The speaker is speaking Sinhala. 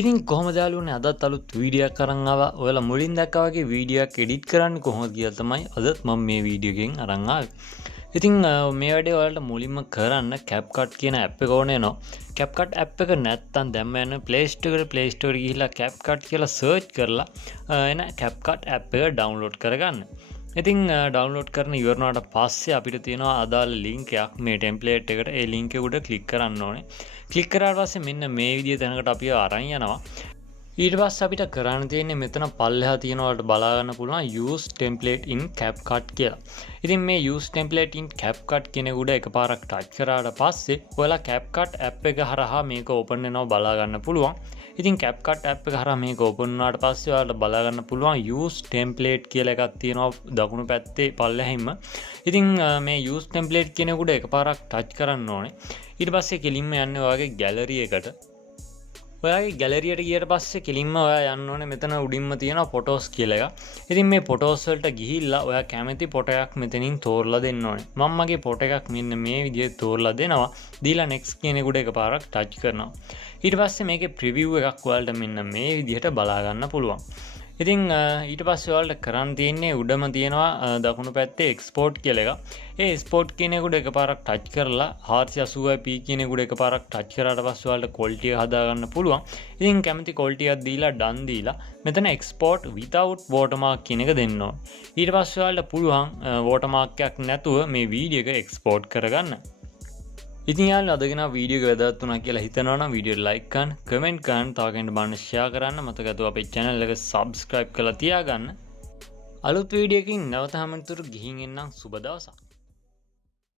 ඉතින් කොහොමද යාළුවනේ අදත් අලුත් වීඩියෝ එකක් අරන් ආවා. ඔයාලා මුලින් දැක්කා වගේ වීඩියෝ එකක් එඩිට් කරන්නේ කොහොමද කියලා තමයි අදත් මම මේ වීඩියෝ එකෙන් අරන් ආවේ. ඉතින් මේ වැඩේ ඔයාලට මුලින්ම කරන්න Capcut කියන app එක ඕනේ වෙනවා. Capcut app එක නැත්තම් දැම්ම යන Play Store එකට ගිහිල්ලා Capcut කියලා search කරලා එන Capcut app එක download කරගන්න. ඉතින් download කරන ඉවරනාට පස්සේ අපිට තියෙනවා අදාළ link එකක් මේ template එකට. ඒ link එක උඩ click කරන්න ඕනේ. click කරාට පස්සේ මෙන්න මේ විදිය තැනකට අපි අරන් යනවා. ඊට පස්සේ අපිට කරන්න තියෙන්නේ මෙතන පල්ලෙහා තියෙනවට බලා ගන්න පුළුවන් use template in Capcut කියලා. ඉතින් මේ use template in Capcut කියන උඩ එකපාරක් touch කරාට පස්සේ ඔයාලා Capcut app එක හරහා මේක open වෙනවා බලා ගන්න පුළුවන්. ඉතින් Capcut app එක හරහා මේක open වුණාට පස්සේ ඔයාලට බලා ගන්න පුළුවන් use template කියලා එකක් තියෙනවා දකුණු පැත්තේ පල්ලෙහින්ම. ඉතින් මේ use template කියන උඩ එකපාරක් touch කරන්න ඕනේ. ඊට පස්සේ කෙලින්ම යන්නේ ඔයාගේ gallery එකට. ඔයාගේ gallery එකට ගියට පස්සේ කෙලින්ම ඔයා යන්න ඕනේ මෙතන උඩින්ම තියෙනවා photos කියලා එකක්. ඉතින් මේ photos වලට ගිහිල්ලා ඔයා කැමති photo එකක් මෙතනින් තෝරලා දෙන්න ඕනේ. මම මගේ photo එකක් මෙන්න මේ විදිහට තෝරලා දෙනවා. දීලා next කියන උඩ එකපාරක් touch කරනවා. ඊට පස්සේ මේකේ preview එකක් ඔයාලට මෙන්න මේ විදිහට බලා ගන්න පුළුවන්. ඉතින් ඊට පස්සේ ඔයාලට කරන් තියෙන්නේ උඩම තියෙනවා දකුණු පැත්තේ export කියලා එකක්. ඒ export කියන එක උඩ එකපාරක් touch කරලා 480p කියන එක උඩ එකපාරක් touch කරාට පස්සේ ඔයාලට quality එක හදා ගන්න පුළුවන්. ඉතින් කැමති quality එකක් දීලා done දීලා මෙතන export without watermark කියන එක දෙන්න ඕනේ. ඊට පස්සේ ඔයාලට පුළුවන් watermark එකක් නැතුව මේ වීඩියෝ එක export කරගන්න. ඉතින් යාළුවෝ අදගෙන වීඩියෝ එක වැදගත් වුණා කියලා හිතනවා නම් වීඩියෝ එක like කරන්න, comment කරන්න, තව කෙනෙක්ට බලන්න share කරන්න, මතකද අපේ channel එක subscribe කරලා තියාගන්න. අලුත් වීඩියෝ එකකින් නැවත හැමතුරු ගිහින් එන්නම් සුබ දවසක්.